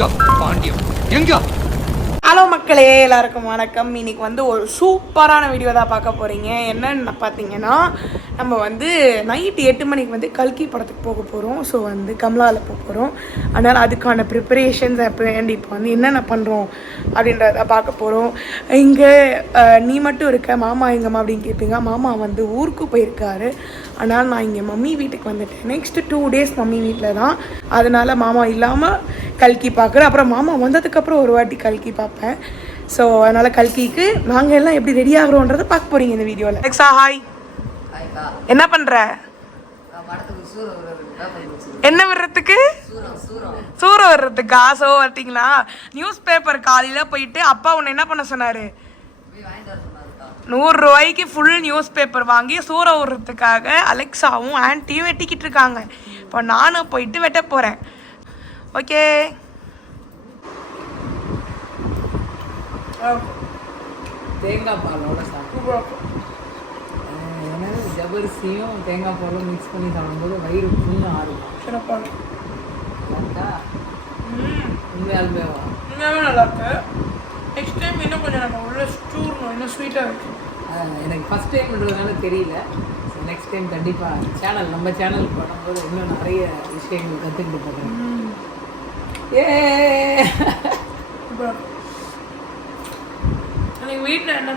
எங்க பாண்டியம் எங்க? ஹலோ மக்களே எல்லாருக்கும் வணக்கம். இன்னைக்கு வந்து ஒரு சூப்பரான வீடியோ தான் பார்க்க போகிறீங்க என்னன்னு பார்த்தீங்கன்னா நம்ம வந்து நைட்டு எட்டு மணிக்கு வந்து கல்கி படத்துக்கு போக போகிறோம் ஸோ வந்து கமலாவில் போக போகிறோம் அதனால் அதுக்கான ப்ரிப்பரேஷன்ஸ் அப்போ இப்போ வந்து என்னென்ன பண்ணுறோம் அப்படின்றத பார்க்க போகிறோம் இங்கே நீ மட்டும் இருக்க மாமா எங்கம்மா அப்படின்னு கேட்பீங்க மாமா வந்து ஊருக்கு போயிருக்காரு. அதனால் நான் இங்கே மம்மி வீட்டுக்கு வந்துட்டேன். நெக்ஸ்ட் டூ டேஸ் மம்மி வீட்டில் தான். அதனால் மாமா இல்லாமல் கல்கி பார்க்குறேன் அப்புறம் மாமா வந்ததுக்கப்புறம் ஒரு வாட்டி கல்கி பார்ப்பேன். ஸோ அதனால் கல்கிக்கு நாங்கள் எல்லாம் எப்படி ரெடி ஆகிறோன்றதை பார்க்க போகிறீங்க இந்த வீடியோவில் நெக்ஸ்ட் ஹாய் என்ன சூரம் விடுறதுக்கு பண்ணிச்சு? என்ன வர்றதுக்கு சூரம் வர்றதுக்கா ஸோ பார்த்தீங்களா நியூஸ் பேப்பர் காலையில் போயிட்டு அப்பா உன்னை என்ன பண்ண சொன்னார்? நூறு ரூபாய்க்கு ஃபுல் நியூஸ் பேப்பர் வாங்கி சூற விடுறதுக்காக அலெக்ஸாவும் ஆன்ட்டியும் வெட்டிக்கிட்டு இருக்காங்க. இப்போ நானும் போயிட்டு வெட்ட போகிறேன் ஓகே தேங்காய் பாலோட சாப்பிடும் ஏன்னா ஜபரிசியும் தேங்காய் பாலும் மிக்ஸ் பண்ணி சாப்பிடும்போது வயிறு புண்ணு ஆறும். கரெக்டா உண்மையாலுமே வா. உண்மையாகவே நல்லா இருக்கு. நெக்ஸ்ட் டைம் இன்னும் கொஞ்சம் நம்ம உள்ள ஸ்டூர்ணும் இன்னும் ஸ்வீட்டாக இருக்கும் எனக்கு ஃபஸ்ட் டைம்ன்றதுனால தெரியல. ஸோ நெக்ஸ்ட் டைம் கண்டிப்பாக சேனல் நம்ம சேனல் பண்ணும்போது இன்னும் நிறைய விஷயங்கள் கற்றுக்கிட்டு போகிறேன் ஏ! எனக்கு வீட்டில் என்ன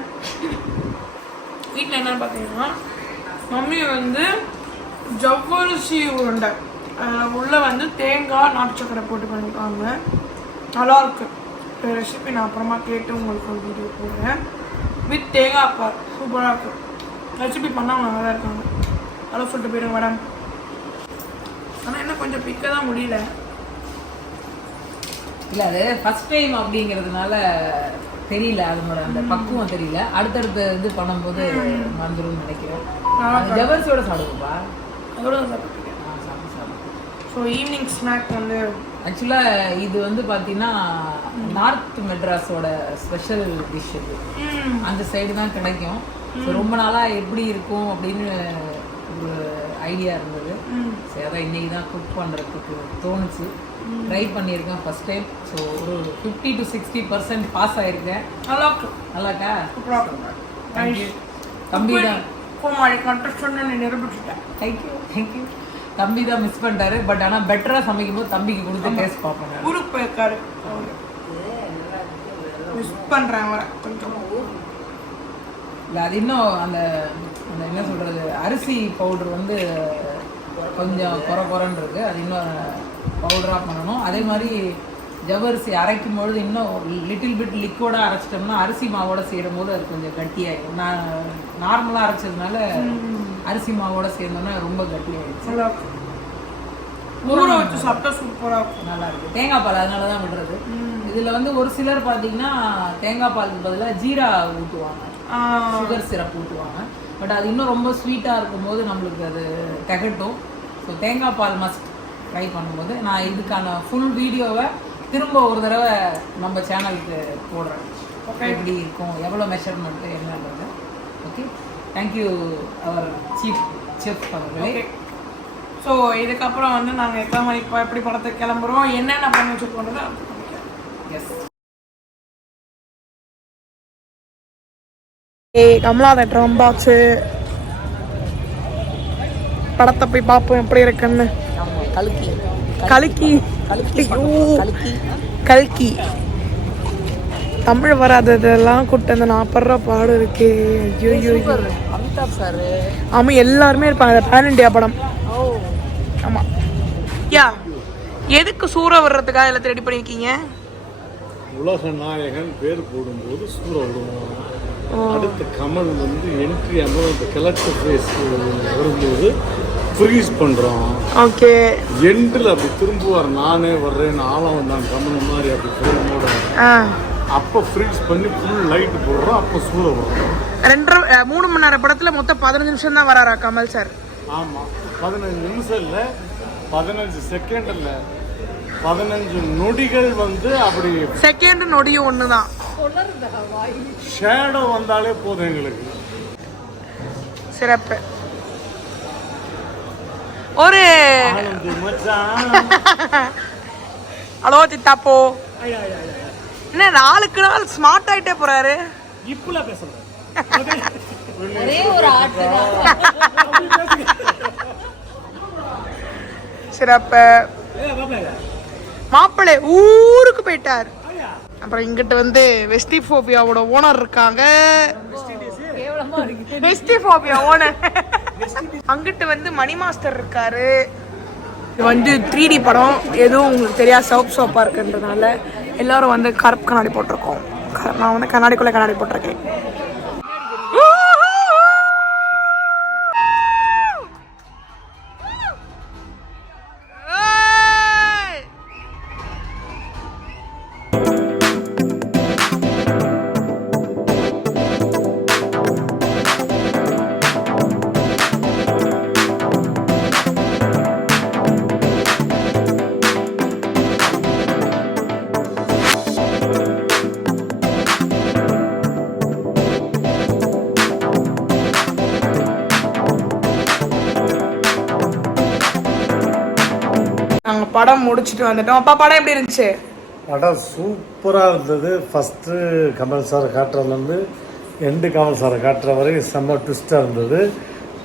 வீட்டில் என்னன்னு பார்த்தீங்கன்னா மம்மி வந்து ஜவ்வரிசி உருண்டை. உள்ளே வந்து தேங்காய் நாட்டு சக்கரை போட்டு பண்ணிருக்காங்க நல்லாயிருக்கு ரெசிபி நான் அப்புறமா கேட்டு உங்களுக்கு ஒரு வீடியோ போடுறேன். வித் தேங்காய் பால். சூப்பராக இருக்கும் ரெசிபி பண்ணால் நல்லா இருக்காங்க. ஹலோ ஃபுட்டு போயிடுங்க மேடம் ஆனால் என்ன கொஞ்சம் பிக்க தான் முடியல. இல்லை அது ஃபர்ஸ்ட் டைம் அப்படிங்கிறதுனால தெரியல அதனோட அந்த பக்குவம் தெரியல. அடுத்தடுத்து இது பண்ணும்போது மறந்துடும் நினைக்கிறேன். அது ஜபர்சியோட சாப்பிடுவோப்பா அதோட சாப்பிட்டுருக்கேன் ஆ சாப்பிடு சாப்பிடு. ஸோ ஈவினிங் ஸ்நாக் வந்து ஆக்சுவலாக இது வந்து பார்த்தீங்கன்னா நார்த் மெட்ராஸோட ஸ்பெஷல் டிஷ் இது. அந்த சைடு தான் கிடைக்கும். ஸோ ரொம்ப நாளாக எப்படி இருக்கும் அப்படின்னு ஒரு ஐடியா இருந்தது. சரி அதான் இன்னைக்கு தான் குக் பண்ணுறதுக்கு தோணுச்சு. ட்ரை பண்ணியிருக்கேன் ஃபர்ஸ்ட் டைம் ஸோ ஒரு fifty to sixty percent pass ஆயிருக்கேன். நல்லா நல்லாக்கா தேங்க்யூ தம்பி தான். தேங்க்யூ தேங்க்யூ தம்பி தான் மிஸ் பண்ணிட்டாரு. பட் ஆனால் பெட்டராக சமைக்கும் போது தம்பிக்கு கொடுத்து டேஸ்ட் பார்ப்பேன். ஊருக்கு போயிருக்காரு மிஸ் பண்ணுறேன் கொஞ்சம். இல்லை அது இன்னும் அந்த அந்த என்ன சொல்கிறது அரிசி பவுடர் வந்து கொஞ்சம் குறை குறைன்னு இருக்கு. அது இன்னும் பவுடராக பண்ணணும். அதே மாதிரி ஜவ்வரிசி அரைக்கும் பொழுது இன்னும் லிட்டில் பிட் லிக்விடாக அரைச்சிட்டோம்னா அரிசி மாவோட சேரும் போது அது கொஞ்சம் கட்டியாயிடும் நான் நார்மலாக அரைச்சதுனால அரிசி மாவோட சேர்ந்தோன்னா ரொம்ப கட்டியாயிடுச்சு ஊற வச்சு சாப்பிட்டா சூப்பராக இருக்கும். நல்லா இருக்கு. தேங்காய் பால் அதனால தான் விடுறது. இதில் வந்து ஒரு சிலர் பார்த்தீங்கன்னா தேங்காய் பாலுக்கு பதிலாக ஜீரா ஊற்றுவாங்க சுகர் சிரப் ஊற்றுவாங்க பட் அது இன்னும் ரொம்ப ஸ்வீட்டாக இருக்கும்போது நம்மளுக்கு அது திகட்டும். ஸோ தேங்காய் பால் மஸ்ட் ட்ரை பண்ணும்போது நான் இதுக்கான ஃபுல் வீடியோவை திரும்ப ஒரு தடவை நம்ம சேனலுக்கு போடுறேன். எப்படி இருக்கும் எவ்வளோ மெஷர்மெண்ட்டு என்னன்றது. ஓகே தேங்க்யூ அவர் சீஃப் செஃப் அவர்களே. ஓகே ஸோ இதுக்கப்புறம் வந்து நாங்கள் எத்தனை மணிக்கு ப- எப்படி படத்துக்கு கிளம்புறோம் என்னென்ன பண்ணி வச்சுருக்கோன்றதை எஸ் ஏய் கமலா ட்ரம் பாக்ஸு படத்தை போய் பார்ப்போம் எப்படி இருக்குன்னு. ஆமாம் கல்கி கல்கி தமிழ் வராததெல்லாம் கூப்பிட்டு வந்து நான் படுற பாடு இருக்கே. ஐயோ. அமிதாப் சார். ஆமாம் எல்லாருமே இருப்பாங்க பேன் இண்டியா படம். ஓ. ஆமாம் யா எதுக்கு சூற வர்றதுக்காக எல்லாத்தையும் ரெடி பண்ணியிருக்கீங்க? உலக நாயகன் பேர் போடும்போது சூற விடுவோம். அடுத்து கமல் வந்து என்ட்ரி ஆகும்போது அந்த கிழக்கு ஃபேஸ் வரும்போது ஃப்ரீஸ் பண்ணுறோம் ஓகே. எண்டில் அப்படி திரும்புவார் நானே வர்றேன் ஆழம் வந்தான் கமல் மாதிரி அப்படி போகும்போது ஆ. அப்போ ஃப்ரீஸ் பண்ணி ஃபுல் லைட் போடுறோம் அப்போ சூற விடுறோம் ரெண்டரை மூணு மணி நேரம் படத்தில் மொத்தம் பதினஞ்சு நிமிஷம் தான் வராரா கமல் சார்? ஆமாம் பதினஞ்சு நிமிஷம் இல்லை பதினஞ்சு செகண்ட் இல்லை பதினஞ்சு நொடிகள் வந்து அப்படி செகண்ட் நொடியும் ஒன்று தான் ஷேடோ வந்தாலே போதும் எங்களுக்கு. சிறப்பு. ஒரு ஹலோ சித்தாப்போ என்ன நாளுக்கு நாள் ஸ்மார்ட் ஆயிட்டே போறாரு? இப்பெல்லாம் பேசுறேன் ஒரே ஒரு சிறப்பு. மாப்பிள்ளை ஊருக்கு போயிட்டார். அப்புறம் இங்கிட்ட வந்து வெஸ்டி ஃபோபியாவோட ஓனர் இருக்காங்க. வெஸ்டி ஃபோபியா ஓனர் அங்கிட்டு வந்து மணி மாஸ்டர் இருக்காரு. இது வந்து த்ரீ டி படம். எதுவும் உங்களுக்கு தெரியாது சவுப் சோப்பாக இருக்குன்றதுனால எல்லாரும் வந்து கருப்பு கண்ணாடி போட்டிருக்கோம். நான் வந்து கண்ணாடிக்குள்ளே கண்ணாடி போட்டிருக்கேன். நாங்க படம் முடிச்சிட்டு வந்துட்டோம். அப்பா படம் எப்படி இருந்துச்சு? படம் சூப்பராக இருந்தது. ஃபஸ்ட்டு கமல் சார் காட்டுறதுலேருந்து எண்டு கமல் சாரை காட்டுற வரைக்கும் செம்ம ட்விஸ்ட்டாக இருந்தது.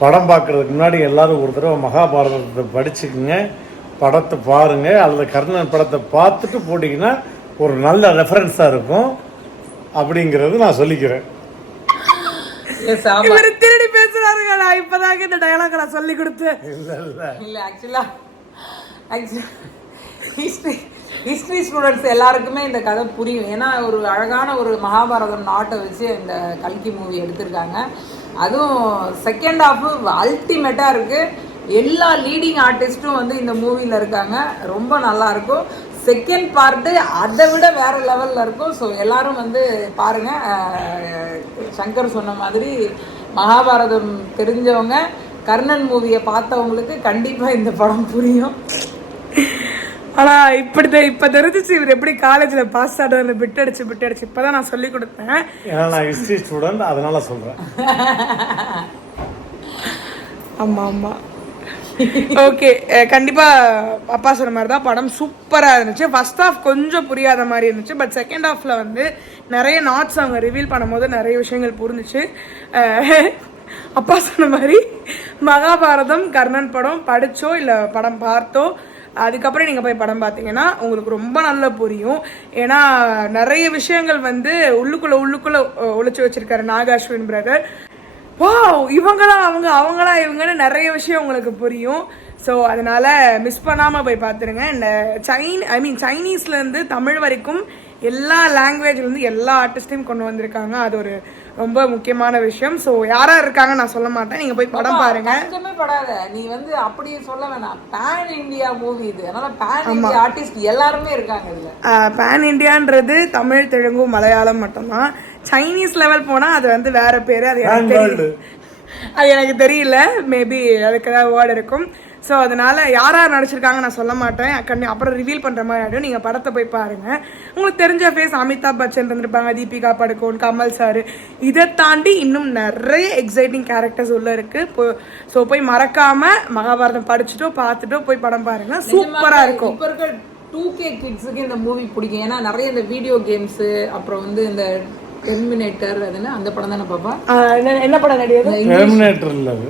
படம் பார்க்குறதுக்கு முன்னாடி எல்லாரும் ஒரு தடவை மகாபாரதத்தை படிச்சுக்குங்க. படத்தை பாருங்கள் அல்லது கர்ணன் படத்தை பார்த்துட்டு போட்டிங்கன்னா ஒரு நல்ல ரெஃபரன்ஸாக இருக்கும். அப்படிங்கிறது நான் சொல்லிக்கிறேன். எஸ் ஆமா. இவரு திருடி பேசுறாருங்க நான் இப்பதாங்க இந்த டயலாக் நான் சொல்லி கொடுத்தேன். இல்லை இல்லை. இல்ல ஆக்சுவலா ஹிஸ்ட்ரி ஹிஸ்ட்ரி ஸ்டூடெண்ட்ஸ் எல்லாருக்குமே இந்த கதை புரியும். ஏன்னா ஒரு அழகான ஒரு மகாபாரதம் நாட்டை வச்சு இந்த கல்கி மூவி எடுத்திருக்காங்க. அதுவும் செகண்ட் ஆஃப் அல்டிமேட்டாக இருக்குது எல்லா லீடிங் ஆர்டிஸ்ட்டும் வந்து இந்த மூவியில் இருக்காங்க. ரொம்ப நல்லா இருக்கும். செகண்ட் பார்ட்டு அதை விட வேறு லெவலில் இருக்கும். ஸோ எல்லோரும் வந்து பாருங்கள் சங்கர் சொன்ன மாதிரி மகாபாரதம் தெரிஞ்சவங்க கர்ணன் மூவியை பார்த்தவங்களுக்கு கண்டிப்பாக இந்த படம் புரியும். ஆனா இப்படி தெ- இப்ப தெரிஞ்சிச்சு இவர் எப்படி காலேஜ்ல பாஸ் ஆடுறது பிட் அடிச்சு பிட் அடிச்சு இப்பதான் நான் சொல்லி கொடுத்தேன். ஏன்னா நான் ஹிஸ்ட்ரி ஸ்டூடெண்ட் அதனால சொல்கிறேன் ஆமா ஆமா. ஓகே கண்டிப்பா அப்பா சொன்ன மாதிரி தான் படம் சூப்பரா இருந்துச்சு. ஃபர்ஸ்ட் ஹாஃப் கொஞ்சம் புரியாத மாதிரி இருந்துச்சு பட் செகண்ட் ஹாஃப்ல வந்து நிறைய நாட்ஸ் அவங்க ரிவீல் பண்ணும்போது நிறைய விஷயங்கள் புரிஞ்சுச்சு. அப்பா சொன்ன மாதிரி மகாபாரதம் கர்ணன் படம் படிச்சோ இல்ல படம் பார்த்தோ அதுக்கப்புறம் நீங்கள் போய் படம் பார்த்தீங்கன்னா உங்களுக்கு ரொம்ப நல்லா புரியும். ஏன்னா நிறைய விஷயங்கள் வந்து உள்ளுக்குள்ள உள்ளுக்குள்ள ஒழிச்சு வச்சிருக்காரு நாகாஸ்வின் பிரதர் வா இவங்களா அவங்க அவங்களா இவங்கன்னு நிறைய விஷயம் உங்களுக்கு புரியும். ஸோ அதனால மிஸ் பண்ணாம போய் பார்த்துருங்க இந்த சைன் ஐ மீன் சைனீஸ்ல இருந்து தமிழ் வரைக்கும் எல்லா லாங்குவேஜ்ல இருந்து எல்லா ஆர்டிஸ்டையும் கொண்டு வந்திருக்காங்க. அது ஒரு ரொம்ப முக்கியமான விஷயம். ஸோ யாரா இருக்காங்க நான் சொல்ல மாட்டேன். நீங்க போய் படம் பாருங்க. கஷ்டமே படாத. நீ வந்து அப்படியே சொல்ல வேணாம். பேன் இந்தியா மூவி இது. அதனால பேன் இந்தியா ஆர்டிஸ்ட் எல்லாருமே இருக்காங்க இதுல. பேன் இந்தியான்றது தமிழ் தெலுங்கு மலையாளம் மட்டும்தான். சைனீஸ் லெவல் போனா அது வந்து வேற பேரு. அது எனக்கு தெரியல அது எனக்கு தெரியல. மேபி அதுக்கு ஏதாவது வேர்டு இருக்கும். ஸோ அதனால யார் யார் நடிச்சிருக்காங்க நான் சொல்ல மாட்டேன். கண்ணி அப்புறம் ரிவீல் பண்ற மாதிரி ஆகிடும் நீங்க படத்தை போய் பாருங்க. உங்களுக்கு தெரிஞ்ச ஃபேஸ் அமிதாப் பச்சன் இருந்திருப்பாங்க தீபிகா படுகோன் கமல் சார் இதை தாண்டி இன்னும் நிறைய எக்ஸைட்டிங் கேரக்டர்ஸ் உள்ள இருக்கு. ஸோ போய் மறக்காம மகாபாரதம் படிச்சுட்டோ பார்த்துட்டோ போய் படம் பாருங்க. சூப்பரா இருக்கும். இப்ப இருக்க டூ கே கிட்ஸுக்கு இந்த மூவி பிடிக்கும். ஏன்னா நிறைய இந்த வீடியோ கேம்ஸ் அப்புறம் வந்து இந்த டெர்மினேட்டர் அதுன்னு அந்த படம் தானே பாப்பா? என்ன- என்ன படம் நடிகது? டெர்மினேட்டர் இல்லை அது.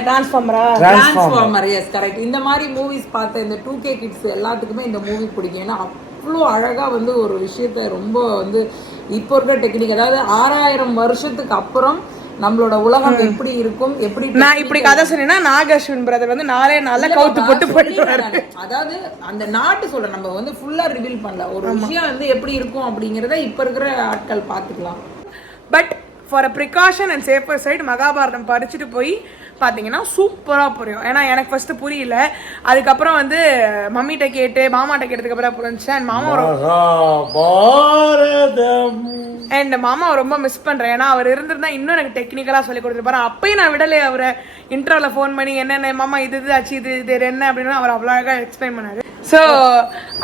டிரான்ஸ்ஃபார்மரா டிரான்ஸ்ஃபார்மர் எஸ் கரெக்ட் இந்த மாதிரி மூவிஸ் பார்த்த இந்த டூ கே கிட்ஸ் எல்லாத்துக்குமே இந்த மூவி பிடிக்கும். ஏன்னா அவ்வளோ அழகா வந்து ஒரு விஷயத்த ரொம்ப வந்து இப்போ இருக்க டெக்னிக் அதாவது ஆறாயிரம் வருஷத்துக்கு அப்புறம் நம்மளோட உலகம் எப்படி இருக்கும் எப்படி நான் இப்படி கதை சொன்னேன்னா நாகாஸ்வின் பிரதர் வந்து நாலே நாள்ல கவுத்து போட்டு நானு. அதாவது அந்த நாட்டு சொல்றேன் நம்ம வந்து ஃபுல்லா ரிவீல் பண்ணல. ஒரு விஷயம் வந்து எப்படி இருக்கும் அப்படிங்கறத இப்ப இருக்கிற ஆட்கள் பாத்துக்கலாம் but for a precaution and safer side Mahabharatam படிச்சுட்டு போய் பார்த்தீங்கன்னா சூப்பராக புரியும். ஏன்னா எனக்கு ஃபர்ஸ்ட் புரியல. அதுக்கப்புறம் வந்து மம்மிட்ட கேட்டு மாமாட்ட கேட்டதுக்கு அப்புறம் புரிஞ்சுச்சு அண்ட் மாமா மகாபாரதம். அண்ட் மாமாவை ரொம்ப மிஸ் பண்றேன். ஏன்னா அவர் இருந்திருந்தா இன்னும் எனக்கு டெக்னிக்கலா சொல்லி கொடுத்துருப்பாரு அப்பயும் நான் விடலையே அவரை. இன்டர்வில் ஃபோன் பண்ணி என்னென்ன மாமா இது இது ஆச்சு இது இது என்ன அப்படின்னு அவர் அவ்வளோ அழகாக எக்ஸ்பிளைன் பண்ணாரு. ஸோ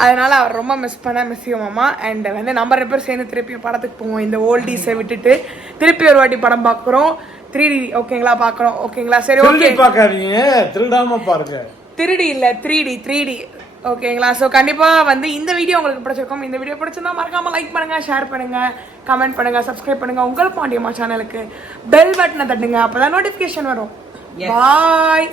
அதனால அவர் ரொம்ப மிஸ் பண்ண மிஸ் மாமா. அண்ட் வந்து நம்ம ரெண்டு பேரும் சேர்ந்து திருப்பி படத்துக்கு போவோம். இந்த ஓல்டீஸை விட்டுட்டு. திருப்பி ஒரு வாட்டி படம் பார்க்குறோம். த்ரீ டி ஓகேங்களா? பார்க்குறோம் ஓகேங்களா? சரி ஓகே. திருடி பார்க்காதீங்க. திருடாம பாருங்க. திருடி இல்லை த்ரீ டி த்ரீ டி. ஓகேங்களா? ஸோ கண்டிப்பாக வந்து இந்த வீடியோ உங்களுக்கு பிடிச்சிருக்கும். இந்த வீடியோ பிடிச்சிருந்தா மறக்காம லைக் பண்ணுங்க ஷேர் பண்ணுங்க கமெண்ட் பண்ணுங்க சப்ஸ்கிரைப் பண்ணுங்க. உங்கள் பாண்டியம்மா சேனலுக்கு பெல் பட்டனை தட்டுங்க. அப்பதான் நோட்டிஃபிகேஷன் வரும். பாய்